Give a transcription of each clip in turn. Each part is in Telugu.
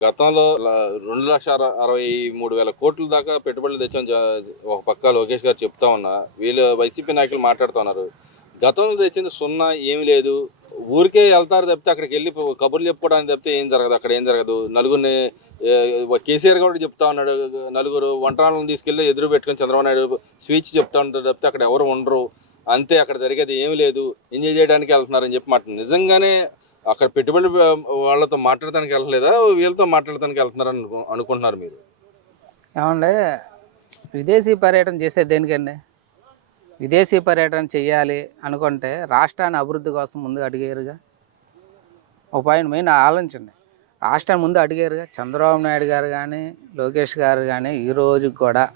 గతంలో రెండు లక్షల అరవై మూడు వేల కోట్ల దాకా పెట్టుబడులు తెచ్చాం ఒక పక్క లోకేష్ గారు చెప్తా ఉన్నా వీళ్ళు వైసీపీ నాయకులు మాట్లాడుతూ ఉన్నారు. గతంలో తెచ్చింది సున్నా ఏమీ లేదు. ఊరికే వెళ్తారు తప్పితే అక్కడికి వెళ్ళి కబుర్లు చెప్పుకోవడానికి తప్పితే ఏం జరగదు అక్కడ ఏం జరగదు. నలుగురిని కేసీఆర్ కూడా చెప్తా ఉన్నాడు నలుగురు వంటరాలను తీసుకెళ్ళి ఎదురు పెట్టుకొని చంద్రబాబు నాయుడు స్పీచ్ చెప్తా ఉంటారు తప్పితే అక్కడ ఎవరు ఉండరు. అంతే అక్కడ జరిగేది ఏమి లేదు. ఎంజాయ్ చేయడానికి వెళ్తున్నారని చెప్పి మాట. నిజంగానే అక్కడ పెట్టుబడి వాళ్ళతో మాట్లాడటానికి వెళ్ళలేదా? వీళ్ళతో మాట్లాడటానికి వెళ్తున్నారని అనుకు- అనుకుంటున్నారు మీరు? ఏమండి విదేశీ పర్యటన చేసే దేనికండి? విదేశీ పర్యటన చేయాలి అనుకుంటే రాష్ట్రాన్ని అభివృద్ధి కోసం ముందు అడిగారుగా? ఒక పాయింట్ మెయిన్ ఆలోచించండి. రాష్ట్రాన్ని ముందు అడిగారుగా? చంద్రబాబు నాయుడు గారు కానీ లోకేష్ గారు కానీ ఈ కూడా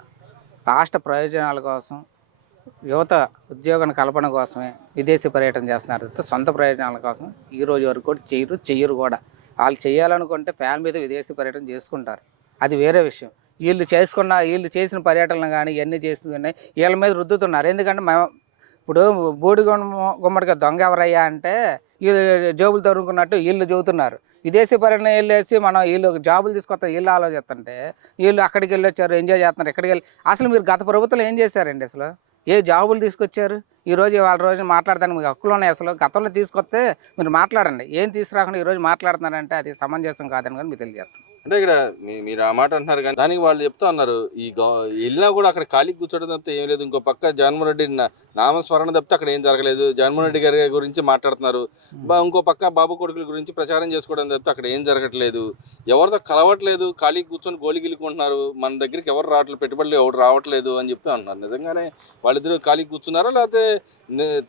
రాష్ట్ర ప్రయోజనాల కోసం యువత ఉద్యోగం కల్పన కోసమే విదేశీ పర్యటన చేస్తున్నారు. సొంత ప్రయోజనాల కోసం ఈ రోజు వరకు కూడా చేయరు చెయ్యరు కూడా. వాళ్ళు చేయాలనుకుంటే ఫ్యాన్ మీద విదేశీ పర్యటన చేసుకుంటారు. అది వేరే విషయం. వీళ్ళు చేసుకున్న వీళ్ళు చేసిన పర్యటనలు కానీ ఇవన్నీ చేస్తున్నాయి వీళ్ళ మీద రుద్దుతున్నారు. ఎందుకంటే మేము ఇప్పుడు బూడి గుమ్మడిగా దొంగ ఎవరయ్యా అంటే వీళ్ళు జోబులు తరుముకున్నట్టు వీళ్ళు చెబుతున్నారు. విదేశీ పర్యటన వెళ్ళేసి మనం వీళ్ళు జాబులు తీసుకొస్తా వీళ్ళు ఆలోచిస్తుంటే వీళ్ళు అక్కడికి వెళ్ళి వచ్చారు ఎంజాయ్ చేస్తున్నారు ఎక్కడికి వెళ్ళి అసలు మీరు గత ప్రభుత్వం ఏం చేశారండి అసలు? ఏ జాబులు తీసుకొచ్చారు? ఈరోజు వాళ్ళ రోజు మాట్లాడడానికి మీకు హక్కులు ఉన్నాయి అసలు. గతంలో తీసుకొస్తే మీరు మాట్లాడండి. ఏం తీసుకురాకుండా ఈరోజు మాట్లాడుతున్నారంటే అది సమంజసం కాదని కానీ మీకు తెలియజేస్తాను. అంటే ఇక్కడ మీరు ఆ మాట అంటున్నారు కానీ దానికి వాళ్ళు చెప్తా ఉన్నారు ఈ వెళ్ళినా కూడా అక్కడ ఖాళీ కూర్చోవడం తప్పితే ఏం లేదు. ఇంకో పక్క జగన్మోహన్ రెడ్డి నామస్మరణ తప్పితే అక్కడ ఏం జరగలేదు. జగన్మోహన్ రెడ్డి గారి గురించి మాట్లాడుతున్నారు. ఇంకో పక్క బాబు కొడుకుల గురించి ప్రచారం చేసుకోవడం తప్పితే అక్కడ ఏం జరగట్లేదు. ఎవరితో కలవట్లేదు. ఖాళీ కూర్చొని గోలి గిలుకుంటున్నారు మన దగ్గరికి ఎవరు రావట్లేదు. పెట్టుబడులు ఎవరు రావట్లేదు అని చెప్పి అంటున్నారు. నిజంగానే వాళ్ళిద్దరూ ఖాళీ కూర్చున్నారా? లేకపోతే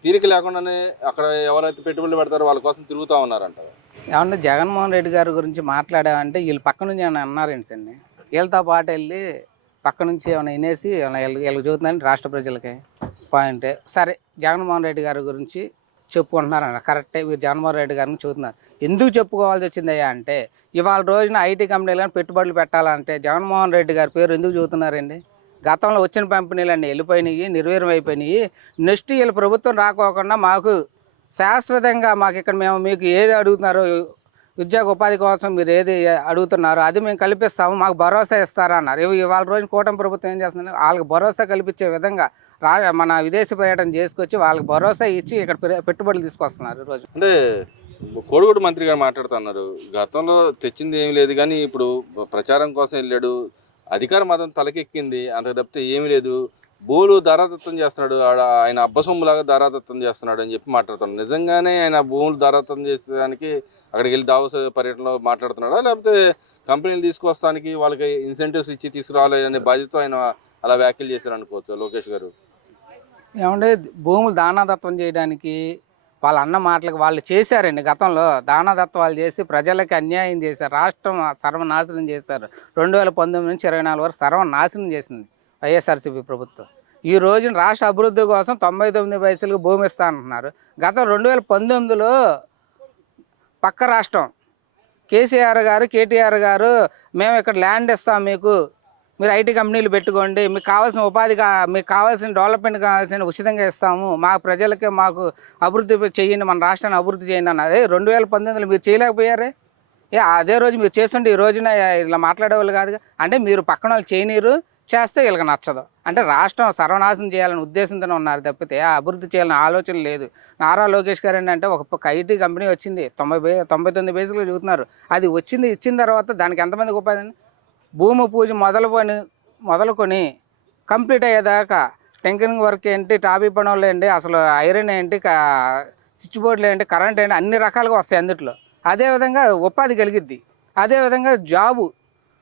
తీరిక లేకుండానే అక్కడ ఎవరైతే పెట్టుబడులు పెడతారో వాళ్ళ కోసం తిరుగుతూ ఉన్నారంటారు? ఏమంటే జగన్మోహన్ రెడ్డి గారి గురించి మాట్లాడామంటే వీళ్ళు పక్క నుంచి ఏమైనా అన్నారేంటండి వీళ్ళతో పాటు వెళ్ళి పక్క నుంచి ఏమైనా వినేసి ఏమైనా వీళ్ళకి వీళ్ళకి రాష్ట్ర ప్రజలకి పాయింట్ సరే జగన్మోహన్ రెడ్డి గారి గురించి చెప్పుకుంటున్నారు కరెక్టే మీరు జగన్మోహన్ రెడ్డి గారిని చూస్తున్నారు. ఎందుకు చెప్పుకోవాల్సి వచ్చిందయ్యా అంటే ఇవాళ రోజున ఐటీ కంపెనీలు కానీ పెట్టుబడులు పెట్టాలంటే జగన్మోహన్ రెడ్డి గారి పేరు ఎందుకు చూస్తున్నారండి? గతంలో వచ్చిన కంపెనీలన్నీ వెళ్ళిపోయినాయి నిర్వీర్యం అయిపోయినాయి. నెక్స్ట్ వీళ్ళ ప్రభుత్వం రాకోకుండా మాకు శాశ్వతంగా మాకు ఇక్కడ మేము మీకు ఏది అడుగుతున్నారో ఉద్యోగ ఉపాధి కోసం మీరు ఏది అడుగుతున్నారో అది మేము కల్పిస్తాము మాకు భరోసా ఇస్తారా అన్నారు ఇవి ఇవాళ రోజు కూటమి ప్రభుత్వం ఏం చేస్తుంది వాళ్ళకి భరోసా కల్పించే విధంగా రా మన విదేశీ పర్యటన చేసుకొచ్చి వాళ్ళకి భరోసా ఇచ్చి ఇక్కడ పెట్టుబడులు తీసుకొస్తున్నారు ఈరోజు అంటే కోడిగుడు మంత్రి గారు మాట్లాడుతున్నారు. గతంలో తెచ్చింది ఏమి లేదు కానీ ఇప్పుడు ప్రచారం కోసం వెళ్ళాడు. అధికార మతం తలకెక్కింది. అంత తప్పితే ఏమీ లేదు. భూములు ధారాదత్తం చేస్తున్నాడు. ఆడ ఆయన అబ్బసొమ్ములాగా ధారాదత్తం చేస్తున్నాడు అని చెప్పి మాట్లాడుతున్నాడు. నిజంగానే ఆయన భూములు ధారాదత్తం చేసేదానికి అక్కడికి వెళ్ళి దావోస్ పర్యటనలో మాట్లాడుతున్నాడా? లేకపోతే కంపెనీలు తీసుకొస్తానికి వాళ్ళకి ఇన్సెంటివ్స్ ఇచ్చి తీసుకురావాలి అనే బాధ్యత ఆయన అలా వ్యాఖ్యలు చేశారు అనుకోవచ్చు లోకేష్ గారు? ఏమంటే భూములు దానాదత్వం చేయడానికి వాళ్ళ అన్న మాటలకు వాళ్ళు చేశారండి గతంలో. దానాదత్వాలు చేసి ప్రజలకు అన్యాయం చేశారు. రాష్ట్రం సర్వనాశనం చేశారు. రెండు వేల పంతొమ్మిది నుంచి ఇరవై నాలుగు వరకు సర్వనాశనం చేసింది. వైఎస్ఆర్సీపీ ప్రభుత్వం. ఈ రోజున రాష్ట్ర అభివృద్ధి కోసం తొంభై తొమ్మిది పైసలకు భూమి ఇస్తా అంటున్నారు. గత రెండు వేల పంతొమ్మిదిలో పక్క రాష్ట్రం కేసీఆర్ గారు కేటీఆర్ గారు మేము ఇక్కడ ల్యాండ్ ఇస్తాం మీకు. మీరు ఐటీ కంపెనీలు పెట్టుకోండి. మీకు కావాల్సిన ఉపాధి మీకు కావాల్సిన డెవలప్మెంట్ కావాల్సిన ఉచితంగా ఇస్తాము. మా ప్రజలకే మాకు అభివృద్ధి చేయండి. మన రాష్ట్రాన్ని అభివృద్ధి చేయండి అన్నారు. రెండు వేల పంతొమ్మిదిలో మీరు చేయలేకపోయారే? ఏ అదే రోజు మీరు చేస్తుంటే ఈ రోజున ఇలా మాట్లాడేవాళ్ళు కాదుగా. అంటే మీరు పక్కన వాళ్ళు చేయనీరు. చేస్తే వీళ్ళకి నచ్చదు. అంటే రాష్ట్రం సర్వనాశనం చేయాలని ఉద్దేశంతోనే ఉన్నారు తప్పితే ఆ అభివృద్ధి చేయాలని ఆలోచన లేదు. నారా లోకేష్ గారు ఏంటంటే ఒక ఐటీ కంపెనీ వచ్చింది. తొంభై బే తొంభై తొమ్మిది బేసులు చూస్తున్నారు. అది వచ్చింది ఇచ్చిన తర్వాత దానికి ఎంతమందికి ఉపాధి? భూమి పూజ మొదలుకొని మొదలుకొని కంప్లీట్ అయ్యేదాకా టెంకరింగ్ వర్క్ ఏంటి టాపీ పనులు ఏంటి అసలు ఐరన్ ఏంటి స్విచ్ బోర్డులు ఏంటి కరెంట్ ఏంటి అన్ని రకాలుగా వస్తాయి అందుట్లో. అదేవిధంగా ఉపాధి కలిగిద్ది. అదేవిధంగా జాబు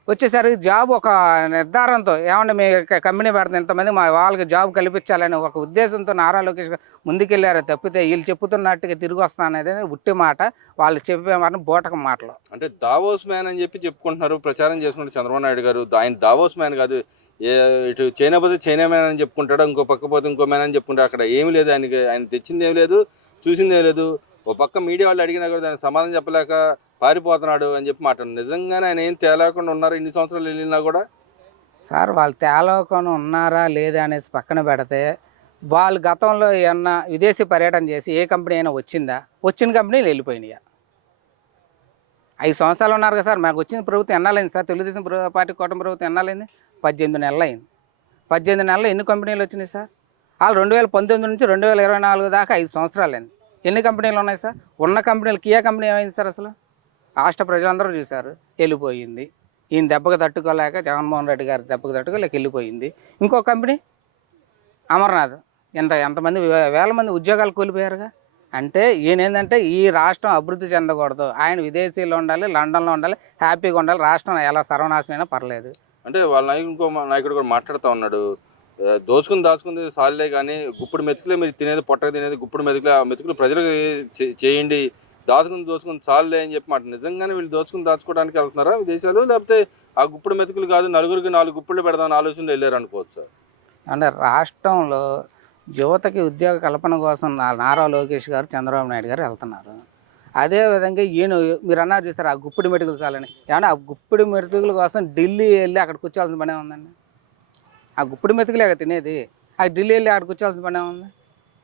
వచ్చేసరికి జాబ్ ఒక నిర్ధారంతో ఏమంటే మీ కంపెనీ పెడుతుంది ఇంతమంది మా వాళ్ళకి జాబ్ కల్పించాలని ఒక ఉద్దేశంతో నారా లోకేష్ ముందుకెళ్ళారు తప్పితే వీళ్ళు చెప్పుతున్నట్టుగా తిరిగి వస్తాననేది ఉట్టి మాట. వాళ్ళు చెప్పే మాట బోటక మాటలు. అంటే దావోస్ మ్యాన్ అని చెప్పి చెప్పుకుంటున్నారు ప్రచారం చేసుకుంటారు చంద్రబాబు నాయుడు గారు. ఆయన దావోస్ మ్యాన్ కాదు. ఇటు చైనా పోతే చైనా మ్యాన్ అని చెప్పుకుంటాడు ఇంకో పక్క పోతే ఇంకో మ్యాన్ అని చెప్పుకుంటాడు. అక్కడ ఏమి లేదు. ఆయనకి ఆయన తెచ్చింది లేదు చూసింది లేదు. ఓ పక్క మీడియా వాళ్ళు అడిగినా కూడా దానికి సమాధానం చెప్పలేక పారిపోతున్నాడు అని చెప్పి మాట. నిజంగానే ఆయన ఏం తేలేకుండా ఉన్నారు? ఇన్ని సంవత్సరాలు వెళ్ళినా కూడా? సార్ వాళ్ళు తేలవకుండా ఉన్నారా లేదా అనేసి పక్కన పెడితే వాళ్ళు గతంలో ఏమన్నా విదేశీ పర్యటన చేసి ఏ కంపెనీ అయినా వచ్చిందా? వచ్చిన కంపెనీలు వెళ్ళిపోయినాయా? ఐదు సంవత్సరాలు ఉన్నారు కదా సార్ మాకు వచ్చిన ప్రభుత్వం ఎన్నాలైంది సార్? తెలుగుదేశం పార్టీ కూటమి ప్రభుత్వం ఎన్నాలైంది పద్దెనిమిది నెలలు అయింది పద్దెనిమిది నెలలు ఎన్ని కంపెనీలు వచ్చినాయి సార్? వాళ్ళు రెండు వేల పంతొమ్మిది నుంచి రెండు వేల ఇరవై నాలుగు దాకా ఐదు సంవత్సరాలు అయింది ఎన్ని కంపెనీలు ఉన్నాయి సార్? ఉన్న కంపెనీలు కియా కంపెనీ ఏమైంది సార్ అసలు? రాష్ట్ర ప్రజలందరూ చూశారు వెళ్ళిపోయింది. ఈయన దెబ్బకు తట్టుకోలేక జగన్మోహన్ రెడ్డి గారి దెబ్బకు తట్టుకోలేక వెళ్ళిపోయింది. ఇంకో కంపెనీ అమర్నాథ్. ఎంత ఎంతమంది వేల మంది ఉద్యోగాలు కోల్పోయారుగా? అంటే ఈయన ఏంటంటే ఈ రాష్ట్రం అభివృద్ధి చెందకూడదు. ఆయన విదేశీలో ఉండాలి లండన్లో ఉండాలి హ్యాపీగా ఉండాలి. రాష్ట్రం ఎలా సర్వనాశనం అయినా పర్లేదు. అంటే వాళ్ళ నాయకుడు నాయకుడు కూడా మాట్లాడుతూ ఉన్నాడు. దోచుకుని దాచుకుంది సాలే కానీ గుప్పుడు మెతుకులే మీరు తినేది పొట్ట తినేది గుప్పుడు మెతుకులే. ఆ మెతుకులు ప్రజలకు చే- చేయండి. దాచుకుని దోచుకుని చాలులే అని చెప్పి మాట. నిజంగానే వీళ్ళు దోచుకుని దాచుకోవడానికి వెళ్తున్నారా విదేశాలు? లేకపోతే ఆ గుప్పుడు మెతుకులు కాదు నలుగురికి నాలుగు గుప్పులు పెడదామని ఆలోచనలు వెళ్ళారు అనుకోవచ్చు? అంటే రాష్ట్రంలో యువతకి ఉద్యోగ కల్పన కోసం నారా లోకేష్ గారు చంద్రబాబు నాయుడు గారు వెళ్తున్నారు. అదేవిధంగా ఈయన మీరు అన్నారు చూస్తారు ఆ గుప్పిడి మెటుకులు చాలని. ఏమన్నా ఆ గుప్పిడి మెతుకుల కోసం ఢిల్లీ వెళ్ళి అక్కడ కూర్చోవాల్సిన పనే ఉందండి. ఆ గుప్పిడి మెతుకులే కదా తినేది. ఆ ఢిల్లీ వెళ్ళి అక్కడ కూర్చోవాల్సిన పనే ఉంది?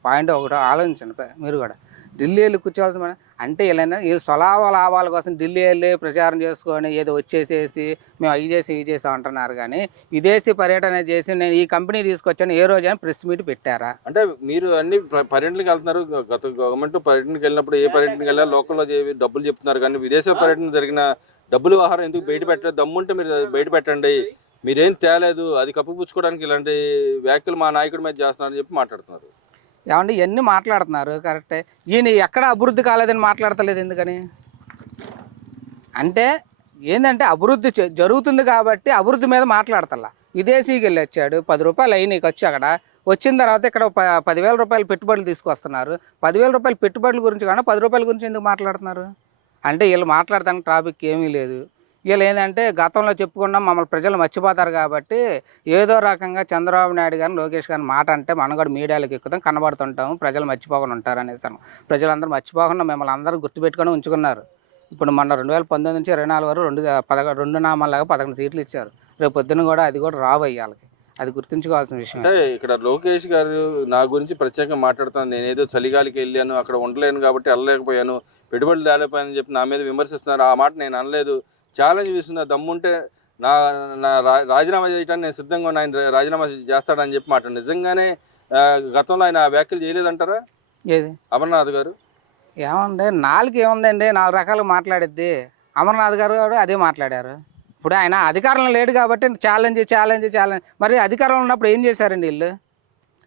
పాయింట్ ఒకటి ఆలోచించండి మీరు కూడా. ఢిల్లీ వెళ్ళి కూర్చోవాల్సిన పనే అంటే ఇలా ఈ స్వలాభ లాభాల కోసం ఢిల్లీ వెళ్ళి ప్రచారం చేసుకొని ఏదో వచ్చేసేసి మేము అవి చేసి ఇవి చేసాం అంటున్నారు కానీ విదేశీ పర్యటన చేసి నేను ఈ కంపెనీ తీసుకొచ్చాను ఏ రోజైనా ప్రెస్ మీట్ పెట్టారా? అంటే మీరు అన్ని ప్ర- పర్యటనకి వెళ్తున్నారు గత గవర్నమెంట్ పర్యటనకి వెళ్ళినప్పుడు ఏ పర్యటనకి వెళ్ళినా లోకల్లో డబ్బులు చెప్తున్నారు కానీ విదేశ పర్యటన జరిగిన డబ్బులు వ్యవహారం ఎందుకు బయట పెట్టలేదు? దమ్ముంటే మీరు బయట పెట్టండి. మీరేం తేలేదు? అది కప్పుపుచ్చుకోవడానికి ఇలాంటి వ్యాఖ్యలు మా నాయకుడి మీద చేస్తున్నారని చెప్పి మాట్లాడుతున్నారు. ఏమంటే ఇవన్నీ మాట్లాడుతున్నారు? కరెక్టే. ఈయన ఎక్కడ అభివృద్ధి కాలేదని మాట్లాడతలేదు ఎందుకని? అంటే ఏంటంటే అభివృద్ధి జరుగుతుంది కాబట్టి అభివృద్ధి మీద మాట్లాడతల్లా. విదేశీకి వెళ్ళి వచ్చాడు పది రూపాయలు అయినాయి ఖర్చు అక్కడ. వచ్చిన తర్వాత ఇక్కడ ప పదివేల రూపాయలు పెట్టుబడులు తీసుకొస్తున్నారు. పదివేల రూపాయలు పెట్టుబడుల గురించి కానీ పది రూపాయల గురించి ఎందుకు మాట్లాడుతున్నారు? అంటే వీళ్ళు మాట్లాడడానికి ట్రాఫిక్ ఏమీ లేదు. వీళ్ళు ఏంటంటే గతంలో చెప్పుకున్నాం మమ్మల్ని ప్రజలు మర్చిపోతారు కాబట్టి ఏదో రకంగా చంద్రబాబు నాయుడు గారిని లోకేష్ గారిని మాట అంటే మనం కూడా మీడియాలకు ఎక్కుతాం కనబడుతుంటాము ప్రజలు మర్చిపోకుండా ఉంటారు అనేసి ప్రజలందరూ మర్చిపోకుండా మిమ్మల్ని అందరూ గుర్తుపెట్టుకొని ఉంచుకున్నారు. ఇప్పుడు మొన్న రెండు వేల పంతొమ్మిది నుంచి ఇరవై నాలుగు వరకు రెండు పదకొండు రెండు నామాలాగా పదకొండు సీట్లు ఇచ్చారు. రేపు పొద్దున్న కూడా అది కూడా రావు అయ్యాలకి అది గుర్తుంచుకోవాల్సిన విషయం. అంటే ఇక్కడ లోకేష్ గారు నా గురించి ప్రత్యేకంగా మాట్లాడుతాను నేను ఏదో చలిగాలికి వెళ్ళాను అక్కడ ఉండలేను కాబట్టి వెళ్ళలేకపోయాను. పెట్టుబడులు తేలేకపోయానని చెప్పి నా మీద విమర్శిస్తున్నారు. ఆ మాట నేను అనలేదు. ఛాలెంజ్ ఇస్తున్నా దమ్ముంటే నా నా రాజీనామా చేయడానికి నేను సిద్ధంగా ఉన్నా ఆయన రాజీనామా చేస్తాడని చెప్పి మాట. నిజంగానే గతంలో ఆయన వ్యాఖ్యలు చేయలేదంటారా? ఏది? అమర్నాథ్ గారు? ఏమండి నాలుగు ఏముందండి? నాలుగు రకాలు మాట్లాడిద్ది. అమర్నాథ్ గారు కూడా అదే మాట్లాడారు. ఇప్పుడు ఆయన అధికారంలో లేడు కాబట్టి ఛాలెంజ్ ఛాలెంజ్ ఛాలెంజ్. మరి అధికారంలో ఉన్నప్పుడు ఏం చేశారండి వీళ్ళు?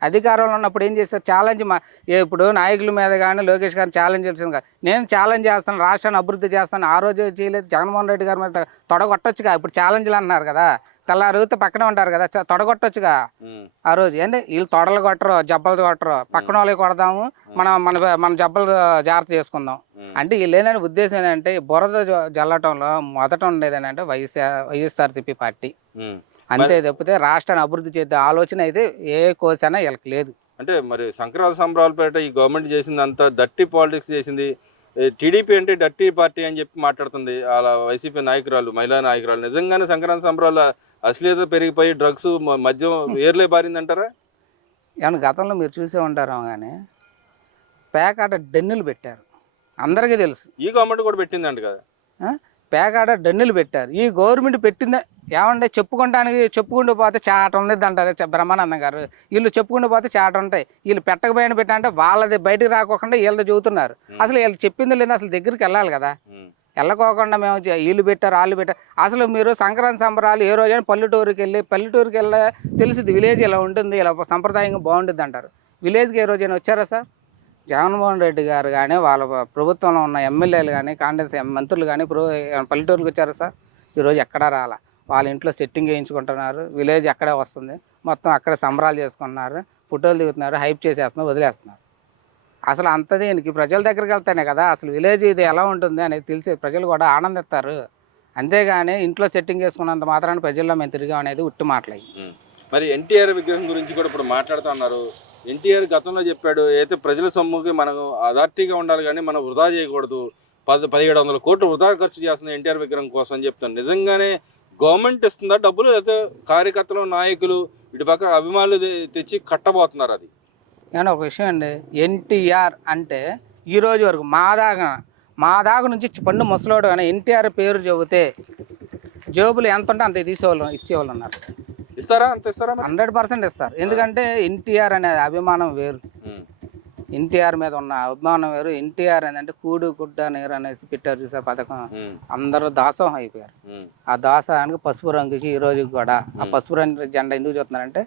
అధికారంలో ఉన్నప్పుడు ఏం చేశారు? ఛాలెంజ్ మా ఇప్పుడు నాయకుల మీద కానీ లోకేష్ గారిని ఛాలెంజ్ చేసింది కాదు నేను ఛాలెంజ్ చేస్తాను రాష్ట్రాన్ని అభివృద్ధి చేస్తాను ఆ రోజు చేయలేదు జగన్మోహన్ రెడ్డి గారి మీద తొడగొట్టొచ్చుగా. ఇప్పుడు ఛాలెంజ్లు అన్నారు కదా. తెల్లారితే పక్కనే ఉంటారు కదా తొడగొట్టొచ్చుగా. ఆ రోజు ఏంటి వీళ్ళు తొడలు కొట్టరు జబ్బలు కొట్టరు. పక్కన వాళ్ళకి కొడదాము మనం మన మన జబ్బలు జాగ్రత్త చేసుకుందాం. అంటే వీళ్ళు ఏంటంటే ఉద్దేశం ఏంటంటే బురద జల్లటంలో మొదట ఉండేది ఏంటంటే వైఎస్ఆర్ వైఎస్ఆర్సీపీ పార్టీ. అంతే తప్పితే రాష్ట్రాన్ని అభివృద్ధి చేసే ఆలోచన అయితే ఏ కోచ్ అయినా వీళ్ళకి లేదు. అంటే మరి సంక్రాంతి సంబరాలపేట ఈ గవర్నమెంట్ చేసింది అంతా డట్టి పాలిటిక్స్ చేసింది టీడీపీ అంటే డట్టి పార్టీ అని చెప్పి మాట్లాడుతుంది అలా వైసీపీ నాయకురాలు మహిళా నాయకురాలు. నిజంగానే సంక్రాంతి సంబరాల అశ్లీలత పెరిగిపోయి డ్రగ్స్ మద్యం ఏర్లే బారిందంటారా? ఏమన్నా గతంలో మీరు చూసే ఉంటారేమో కానీ పేకాట డెన్నులు పెట్టారు. అందరికీ తెలుసు. ఈ గవర్నమెంట్ కూడా పెట్టిందంట కదా? పేకాట డన్నులు పెట్టారు. ఈ గవర్నమెంట్ పెట్టిందే ఏమంటే చెప్పుకోవడానికి చెప్పుకుంటూ పోతే చాట ఉంది అంటారు బ్రహ్మానందం గారు. వీళ్ళు చెప్పుకుంటూ పోతే చాట ఉంటాయి. వీళ్ళు పెట్టకపోయిన పెట్టా అంటే వాళ్ళది బయటకు రాకోకుండా వీళ్ళది చెబుతున్నారు అసలు వీళ్ళు చెప్పింది లేదు అసలు దగ్గరికి వెళ్ళాలి కదా. వెళ్ళకోకుండా మేము వీళ్ళు పెట్టారు వాళ్ళు పెట్టారు. అసలు మీరు సంక్రాంతి సంబరాలు ఏ రోజైనా పల్లెటూరుకి వెళ్ళి పల్లెటూరుకి వెళ్ళి తెలిసింది విలేజ్ ఇలా ఉంటుంది ఇలా సంప్రదాయంగా బాగుంటుంది అంటారు. విలేజ్కి ఏ రోజైనా వచ్చారా సార్? జగన్మోహన్ రెడ్డి గారు కానీ వాళ్ళ ప్రభుత్వంలో ఉన్న ఎమ్మెల్యేలు కానీ కాంగ్రెస్ మంత్రులు కానీ పల్లెటూరుకి వచ్చారా సార్? ఈరోజు ఎక్కడా రాలా? వాళ్ళ ఇంట్లో సెట్టింగ్ వేయించుకుంటున్నారు. విలేజ్ అక్కడే వస్తుంది. మొత్తం అక్కడ సంబరాలు చేసుకుంటున్నారు. ఫోటోలు దిగుతున్నారు. హైప్ చేసేస్తున్నారు. వదిలేస్తున్నారు. అసలు అంత దీనికి ప్రజల దగ్గరికి వెళ్తేనే కదా. అసలు విలేజ్ ఇది ఎలా ఉంటుంది అనేది తెలిసి ప్రజలు కూడా ఆనందిస్తారు. అంతేగాని ఇంట్లో సెట్టింగ్ వేసుకున్నంత మాత్రాన ప్రజల్లో మేము తిరిగాం అనేది ఉట్టి మాటలయ్యి మరి ఎన్టీఆర్ విగ్రహం గురించి కూడా ఇప్పుడు మాట్లాడుతున్నారు ఎన్టీఆర్ గతంలో చెప్పాడు అయితే ప్రజల సొమ్ముకి మనం అథారిటీగా ఉండాలి కానీ మనం వృధా చేయకూడదు. పది పదిహేడు వందల కోట్లు వృధా ఖర్చు చేస్తుంది ఎన్టీఆర్ విగ్రహం కోసం చెప్తాను నిజంగానే గవర్నమెంట్ ఇస్తుందా డబ్బులు లేకపోతే కార్యకర్తలు నాయకులు ఇటు పక్క అభిమానులు తెచ్చి కట్టబోతున్నారు అది? కానీ ఒక విషయం అండి. ఎన్టీఆర్ అంటే ఈ రోజు వరకు మా దాకా మా దాకా నుంచి పండు ముసలోడు కానీ ఎన్టీఆర్ పేరు చెబితే జేబులు ఎంత ఉంటే అంత తీసేవాళ్ళు ఇచ్చేవాళ్ళు ఉన్నారు. ఇస్తారా? అంత ఇస్తారా హండ్రెడ్ పర్సెంట్ ఇస్తారు. ఎందుకంటే ఎన్టీఆర్ అనే అభిమానం వేరు. ఎన్టీఆర్ మీద ఉన్న అభిమానం వేరు. ఎన్టీఆర్ అని అంటే కూడు గుడ్డ నీరు అనేసి పెట్టారు చూసే పథకం. అందరూ దాసోహం అయిపోయారు. ఆ దాసానికి పసుపు రంగుకి ఈ రోజు కూడా ఆ పసుపు రంగు జెండా ఎందుకు చూస్తున్నారంటే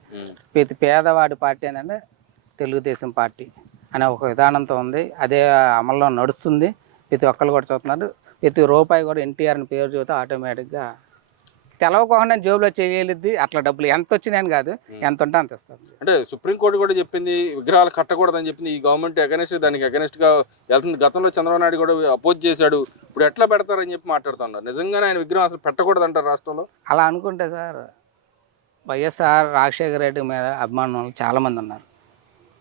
ప్రతి పేదవాడి పార్టీ ఏంటంటే తెలుగుదేశం పార్టీ అనే ఒక విధానంతో ఉంది. అదే అమల్లో నడుస్తుంది. ప్రతి ఒక్కరు కూడా చూస్తున్నారు. ప్రతి రూపాయి కూడా ఎన్టీఆర్ అని పేరు చూస్తే ఆటోమేటిక్గా తెలవకుండా జేబులో చేయలేద్ది అట్లా డబ్బులు ఎంత వచ్చినాయని కాదు ఎంత ఉంటే అంత ఇస్తారు. అంటే సుప్రీంకోర్టు కూడా చెప్పింది విగ్రహాలు కట్టకూడదని చెప్పింది ఈ గవర్నమెంట్ అగెనిస్ట్ దానికి అగెనిస్ట్గా వెళ్తుంది. గతంలో చంద్రబాబు నాయుడు కూడా అపోజ్ చేశాడు. ఇప్పుడు ఎట్లా పెడతారని చెప్పి మాట్లాడుతున్నారు. నిజంగానే ఆయన విగ్రహం అసలు పెట్టకూడదు అంటారు రాష్ట్రంలో? అలా అనుకుంటే సార్ వైఎస్ఆర్ రాజశేఖర రెడ్డి మీద అభిమానులు చాలామంది ఉన్నారు.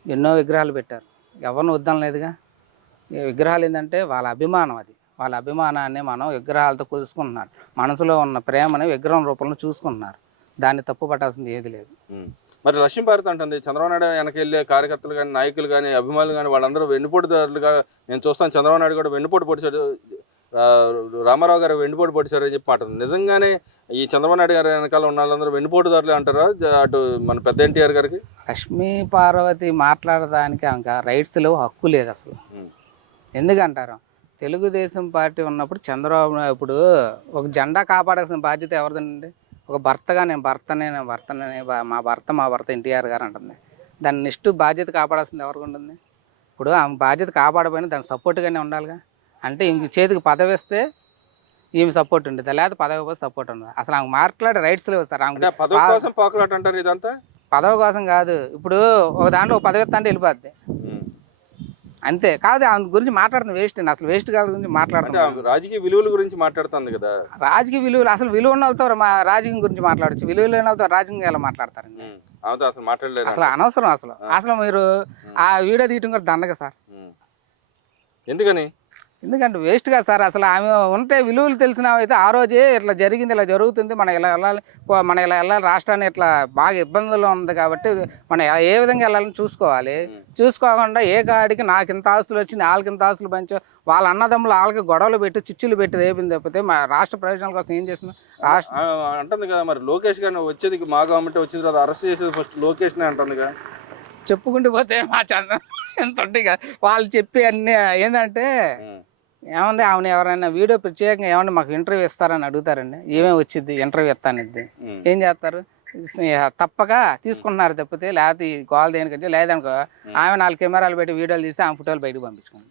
ఎన్నో విగ్రహాలు పెట్టారు. ఎవరిని వద్దాం లేదుగా విగ్రహాలు ఏంటంటే వాళ్ళ అభిమానం అది. వాళ్ళ అభిమానాన్ని మనం విగ్రహాలతో కొలుసుకుంటున్నారు. మనసులో ఉన్న ప్రేమని విగ్రహం రూపంలో చూసుకుంటున్నారు. దాన్ని తప్పు పట్టాల్సింది ఏది లేదు. మరి లక్ష్మీ భారత్ అంటుంది చంద్రబాబు నాయుడు వెనక వెళ్ళే కార్యకర్తలు కానీ నాయకులు కానీ అభిమానులు కానీ వాళ్ళందరూ వెన్నుపోటుదారులుగా నేను చూస్తాను చంద్రబాబు నాయుడు కూడా వెన్నుపోటు పొడిచాడు రామారావు గారు వెన్నుపోటు పొడిచారు అని చెప్పి మాట్లాడుతుంది నిజంగానే ఈ చంద్రబాబు నాయుడు గారి వెనకాల ఉన్న వాళ్ళందరూ వెన్నుపోటుదారులు అంటారా? అటు మన పెద్ద ఎన్టీఆర్ గారికి? లక్ష్మీ పార్వతి మాట్లాడడానికి ఇంకా రైట్స్ లేవు హక్కు లేదు అసలు. ఎందుకంటారు? తెలుగుదేశం పార్టీ ఉన్నప్పుడు చంద్రబాబు నాయుడు ఇప్పుడు ఒక జెండా కాపాడాల్సిన బాధ్యత ఎవరిదండి? ఒక భర్తగా నేను భర్తనే నేను భర్తనే మా భర్త మా భర్త ఎన్టీఆర్ గారు అంటుంది. దాని నెక్స్ట్ బాధ్యత కాపాడాల్సింది ఎవరికి ఉంటుంది? ఇప్పుడు ఆమె బాధ్యత కాపాడపోయినా దానికి సపోర్ట్గానే ఉండాలిగా. అంటే ఇంక చేతికి పదవి ఇస్తే ఈమె సపోర్ట్ ఉంటుంది. లేకపోతే పదవి పోతే సపోర్ట్ ఉండదు. అసలు ఆమె మాట్లాడే రైట్స్ లేవు సార్. ఆమె పదవి కోసం పాకులాట అంటారు ఇదంతా? పదవి కోసం కాదు. ఇప్పుడు ఒక దాంట్లో పదవి ఇస్తా అంటే వెళ్ళిపోద్ది. అంతే. కాదు ఆమె గురించి మాట్లాడుతుంది వేస్ట్ అసలు వేస్ట్ కాదు గురించి ఆమె రాజకీయ విలువల గురించి మాట్లాడుతుంది కదా. రాజకీయ విలువలు అసలు విలువ ఉన్న వాళ్ళతో మా రాజకీయం గురించి మాట్లాడచ్చు. విలువ లేని వాళ్ళతో రాజకీయం ఎలా మాట్లాడతారండి. ఆమెతో అసలు మాట్లాడలేరు అసలు అనవసరం అసలు. అసలు మీరు ఆ వీడియో తీయటం కూడా దండగ సార్. ఎందుకని? ఎందుకంటే వేస్ట్ కదా సార్ అసలు ఆమె ఉంటే విలువలు తెలిసిన అయితే ఆ రోజే ఇట్లా జరిగింది ఇలా జరుగుతుంది మనం ఇలా వెళ్ళాలి మనం ఇలా వెళ్ళాలి రాష్ట్రాన్ని ఇట్లా బాగా ఇబ్బందుల్లో ఉంది కాబట్టి మనం ఏ విధంగా వెళ్ళాలని చూసుకోవాలి చూసుకోకుండా ఏ గాడికి నాకు ఇంత ఆస్తులు వచ్చింది వాళ్ళకి ఇంత ఆస్తులు పంచో వాళ్ళ అన్నదమ్ములు వాళ్ళకి గొడవలు పెట్టి చిచ్చులు పెట్టి రేపింది తప్పితే మా రాష్ట్ర ప్రయోజనాల కోసం ఏం చేస్తున్నా రాష్ట్ర అంటుంది కదా మరి లోకేష్ గారిని వచ్చేది మా గవర్నమెంట్ వచ్చిన తర్వాత అరెస్ట్ చేసేది ఫస్ట్ లోకేష్నే అంటుంది కదా చెప్పుకుంటూ పోతే మా చంద్ర ఎంత ఉంటాయి కదా. వాళ్ళు చెప్పి అన్ని ఏంటంటే. ఏమండి? ఆమెను ఎవరైనా వీడియో ప్రత్యేకంగా ఏమండి మాకు ఇంటర్వ్యూ ఇస్తారని అడుగుతారండి. ఏమేమి వచ్చింది? ఇంటర్వ్యూ ఇస్తానిద్ది. ఏం చేస్తారు? తప్పక తీసుకుంటున్నారు తప్పితే లేకపోతే ఈ కాల్ దేనికంటే లేదనుకో ఆమె నాలుగు కెమెరాలు పెట్టి వీడియోలు తీసి ఆమె ఫోటోలు బయటకు పంపించుకుంది